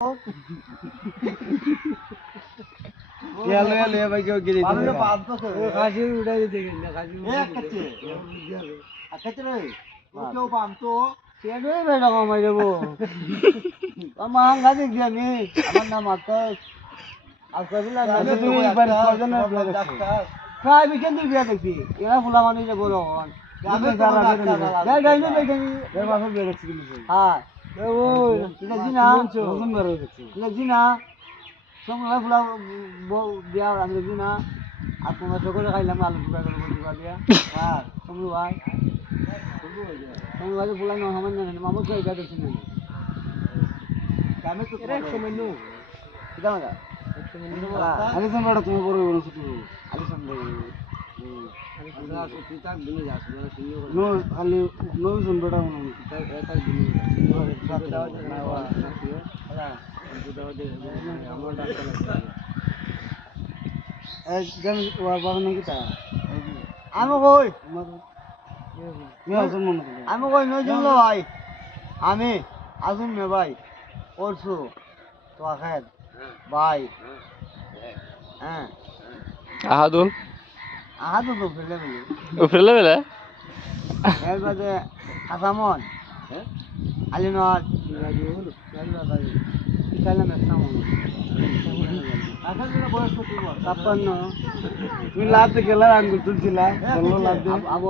ले भाई क्यों गिरी अरे बात तो वो खासी उड़ा दे देंगे खासी ए कच्चे कच्चे रे वो क्यों बांध तो केने बेटा को मैं वो हम मांगा दे दिया नहीं আমার নাম আকাশ আকাশলা না তুই একবার কজন প্রায় বিকেন দিয়ে বিয়া দেখি এরা ফুলা মানুষ যে বড় হন যাই যাই না দেখি এর মাসে বিয়া দেখছি হ্যাঁ ও দেখছি না নতুন বার হয়েছে দেখছি না তোমরা ফুলা বিয়া আমি দেখছি না আর তোমরা সকলে খাইলাম আলু ফুলা করে দিবা দিয়া হ্যাঁ তোমরা ভাই তোমরা ফুলা না আমার না মামু কই গা দেখছি না কামে তো রে সময় নো কিটা মজা আরে তোমরা তুমি বড় বড় ছোট আরে সন্দেহ আরে তুই তাক দিনে যাস না শুনিও নো খালি নো শুন বেটা মনে তাই তাই দিনে যাস দাও না ওয়া হ্যাঁ দাও দে আমার ডাক্তার এই জান ওয়া বাগনা কিটা আমি কই আমি কই নজুল ভাই আমি আজম মে ভাই পরশু তো আখের ভাই হ্যাঁ আহাদুল আহাদুল তো ফেলে বলি ও ফেলে বেলা এর বাদে আসামন আলিনওয়ার ইতালে মেসামন আসাম দিনে বয়স কত বল 56 তুই লাভ দে গেলা আঙ্গুল তুলছিলা বললো লাভ দে আবু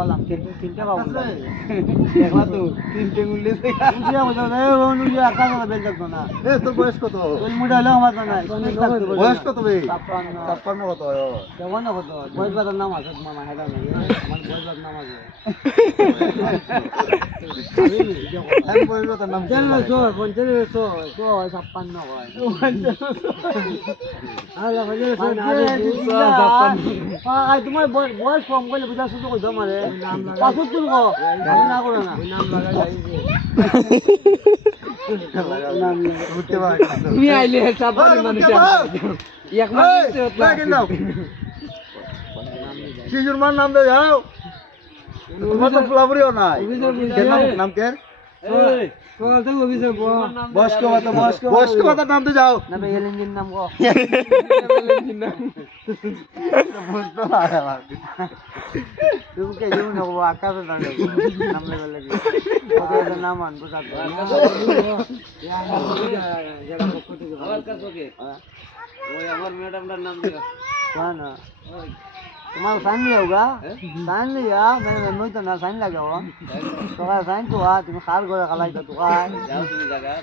আলাম তিনটা বাবু দেখলা তো তিনটে গুলি সে বুঝিয়া বুঝা রে ও নুজি আকাশ না বেল দেখো না এ তোর বয়স কত তোর মুডা হলো আমার না বয়স কত বে 56 কত কেমন না কত বয়স বাদার নাম আছে মামা হেডা নাই আমার বয়স বাদার নাম আছে আমি বয়স কত নাম জান না সো 55 সো 56 হয় আলা বলে সো না আই তোমার বয়স কম করলে বুঝা শুধু কই আমারে পাছত তুই কো আমি না করো না নাম লাগা যাইছে নাম উঠতে পারে তুমি আইলে সাবারে মানুষ এক মাস লাগে নাও শিশুর মান নাম দে যাও তোমার তো ফ্লাভারিও নাই নাম কে এই তোমার তো অভিষেক বয়স্ক ভাতা নাম তো যাও না বে এলেঞ্জিন নাম কো এলেঞ্জিন নাম বুঝতো আরে বাবা তুমি কে যেও না ও আকাশে দাঁড়ে নাম লাগে ওদের নাম আন বুঝা তো আমার কাছে ওকে ওই আমার ম্যাডামটার নাম দিও না तुम्हारा साइन नहीं होगा साइन नहीं है मैं नहीं तो ना साइन लगा हुआ तो साइन तो आ तुम खाल गोरा खलाई तो आ जाओ तुम जगह